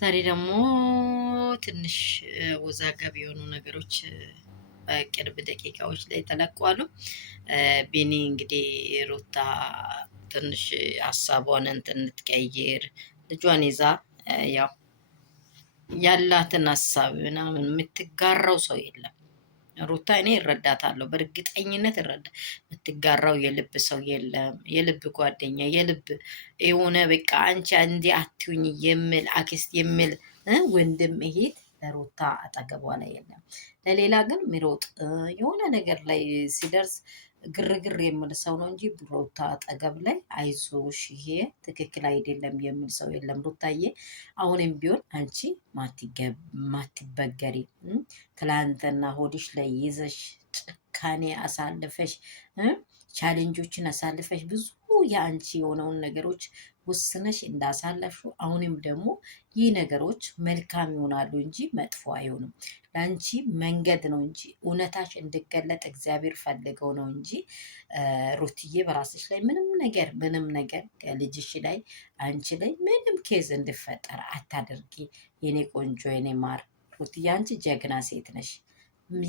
ዛሬ ደግሞ ትንሽ ወዛጋቢ የሆኑ ነገሮች በቅርብ ደቂቃዎች ላይ ተለቋሉ። ቢኒ እንግዲህ ሩታ ትንሽ ሀሳቧን እንድትቀይር ልጇን ይዛ ያው ያላትን ሀሳብ ምናምን የምትጋራው ሰው የለም። ሩታ እኔ እረዳታለሁ፣ በእርግጠኝነት የምትጋራው የልብ ሰው የለም። የልብ ጓደኛ፣ የልብ የሆነ በቃ አንቺ እንዲህ አትሁኝ የሚል አክስት የሚል ወንድም እህት ለሩታ አጠገቧ ላይ የለም። ለሌላ ግን ሚሮጥ የሆነ ነገር ላይ ሲደርስ ግርግር የሚል ሰው ነው እንጂ ሩታ አጠገብ ላይ አይዞሽ ይሄ ትክክል አይደለም የሚል ሰው የለም። ሩታዬ አሁንም ቢሆን አንቺ ማትበገሪ ትላንትና ሆድሽ ላይ ይዘሽ ጭካኔ አሳልፈሽ ቻሌንጆችን አሳልፈሽ ብዙ የአንቺ የሆነውን ነገሮች ወስነሽ እንዳሳለፍሹ አሁንም ደግሞ ይህ ነገሮች መልካም ይሆናሉ እንጂ መጥፎ አይሆንም። ለአንቺ መንገድ ነው እንጂ እውነታሽ እንድገለጥ እግዚአብሔር ፈልገው ነው እንጂ ሩትዬ በራስሽ ላይ ምንም ነገር ልጅሽ ላይ አንቺ ላይ ምንም ኬዝ እንድፈጠር አታደርጊ። የኔ ቆንጆ የኔ ማር ሩትዬ አንቺ ጀግና ሴት ነሽ።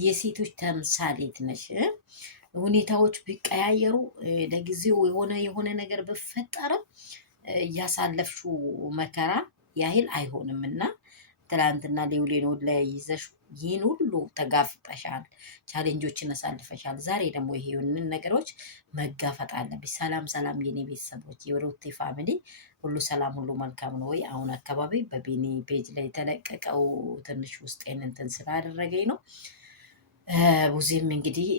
የሴቶች ተምሳሌት ነሽ። ሁኔታዎች ቢቀያየሩ ለጊዜው የሆነ ነገር ብፈጠርም እያሳለፍሽው መከራ ያህል አይሆንም እና ትላንትና ሌውሌን ወድ ላይ ይዘሽ ይህን ሁሉ ተጋፍጠሻል፣ ቻሌንጆችን አሳልፈሻል። ዛሬ ደግሞ ይሄንን ነገሮች መጋፈጥ አለብሽ። ሰላም ሰላም የኔ ቤተሰቦች፣ የሩቴ ፋሚሊ ሁሉ ሰላም ሁሉ መልካም ነው ወይ? አሁን አካባቢ በቢኒ ፔጅ ላይ የተለቀቀው ትንሽ ውስጤን እንትን ስላደረገኝ ነው። ብዙም እንግዲህ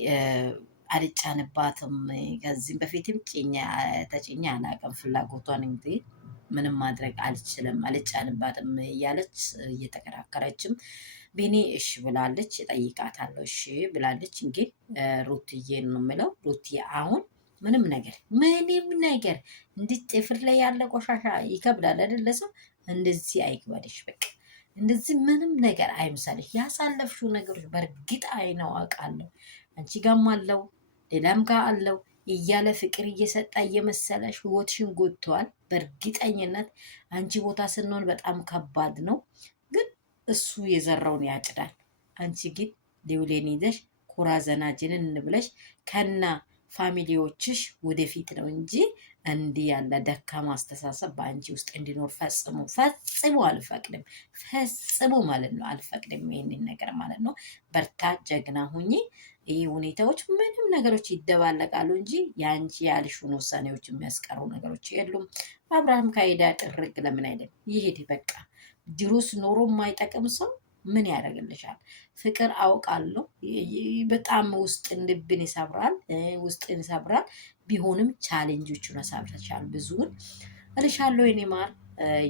አልጫንባትም። ከዚህም በፊትም ተጭኛ አላውቅም። ፍላጎቷን እንግዲህ ምንም ማድረግ አልችልም አልጫንባትም እያለች እየተከራከረችም ቢኒ እሺ ብላለች። ጠይቃታለሁ እሺ ብላለች። እንግዲህ ሩትዬ ነው የምለው። ሩትዬ አሁን ምንም ነገር ጥፍር ላይ ያለ ቆሻሻ ይከብዳል አይደለ? ሰው እንደዚህ አይክበድሽ። በቃ እንደዚህ ምንም ነገር አይምሰልሽ። ያሳለፍሽው ነገሮች በእርግጥ አይነው አውቃለሁ። አንቺ ጋም አለው ሌላም ጋር አለው እያለ ፍቅር እየሰጣ እየመሰለሽ ህይወትሽን ጎድተዋል። በእርግጠኝነት አንቺ ቦታ ስንሆን በጣም ከባድ ነው፣ ግን እሱ የዘራውን ያጭዳል። አንቺ ግን ሊውሌን ይዘሽ ኩራ ዘናጅንን እንብለሽ ከና ፋሚሊዎችሽ ወደፊት ነው እንጂ እንዲህ ያለ ደካማ አስተሳሰብ በአንቺ ውስጥ እንዲኖር ፈጽሞ አልፈቅድም። ፈጽሞ ማለት ነው አልፈቅድም። ይሄንን ነገር ማለት ነው። በርታ፣ ጀግና ሁኚ። ይህ ሁኔታዎች ምንም ነገሮች ይደባለቃሉ እንጂ የአንቺ ያልሽውን ውሳኔዎች የሚያስቀሩ ነገሮች የሉም። አብርሃም ካሄዳ ጥርግ ለምን አይደለም? ይሄድ በቃ። ድሮስ ኖሮ የማይጠቅም ሰው ምን ያደርግልሻል? ፍቅር አውቃለሁ በጣም ውስጥን ልብን ይሰብራል። ቢሆንም ቻሌንጆቹን አሳልፈሻል። ብዙውን እልሻለሁ የኔ ማር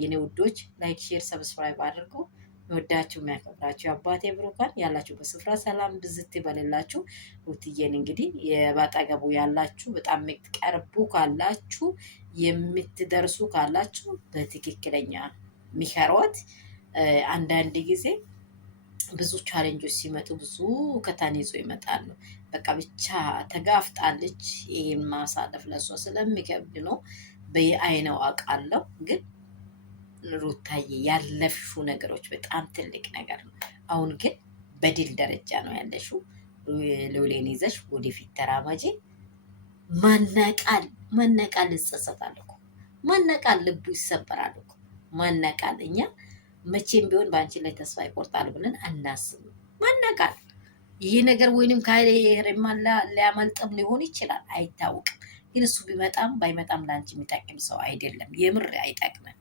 የኔ ውዶች። ላይክ፣ ሼር፣ ሰብስክራይብ አድርጉ። ወዳችሁ የሚያከብራችሁ አባቴ ብሩካን ያላችሁ በስፍራ ሰላም ብዝት ይበልላችሁ። ሩትዬን እንግዲህ ባጠገቡ ያላችሁ በጣም የምትቀርቡ ካላችሁ የምትደርሱ ካላችሁ በትክክለኛ ሚከሯት። አንዳንድ ጊዜ ብዙ ቻሌንጆች ሲመጡ ብዙ ከታን ይዞ ይመጣሉ። በቃ ብቻ ተጋፍጣለች። ይህን ማሳለፍ ለሷ ስለሚከብድ ነው። በየአይነው አውቃለሁ። ግን ሩታዬ ያለፍሽው ነገሮች በጣም ትልቅ ነገር ነው። አሁን ግን በድል ደረጃ ነው ያለሽው። ልውሌን ይዘሽ ወደፊት ተራማጂ። ማነቃል ይጸጸታል እኮ ማነቃል፣ ልቡ ይሰበራል እኮ ማነቃል። እኛ መቼም ቢሆን በአንቺ ላይ ተስፋ ይቆርጣል ብለን አናስብም። ማነቃል ይሄ ነገር ወይንም ካይሬማላ ሊያመልጥም ሊሆን ይችላል፣ አይታወቅም። ግን እሱ ቢመጣም ባይመጣም ለአንቺ የሚጠቅም ሰው አይደለም። የምር አይጠቅምም።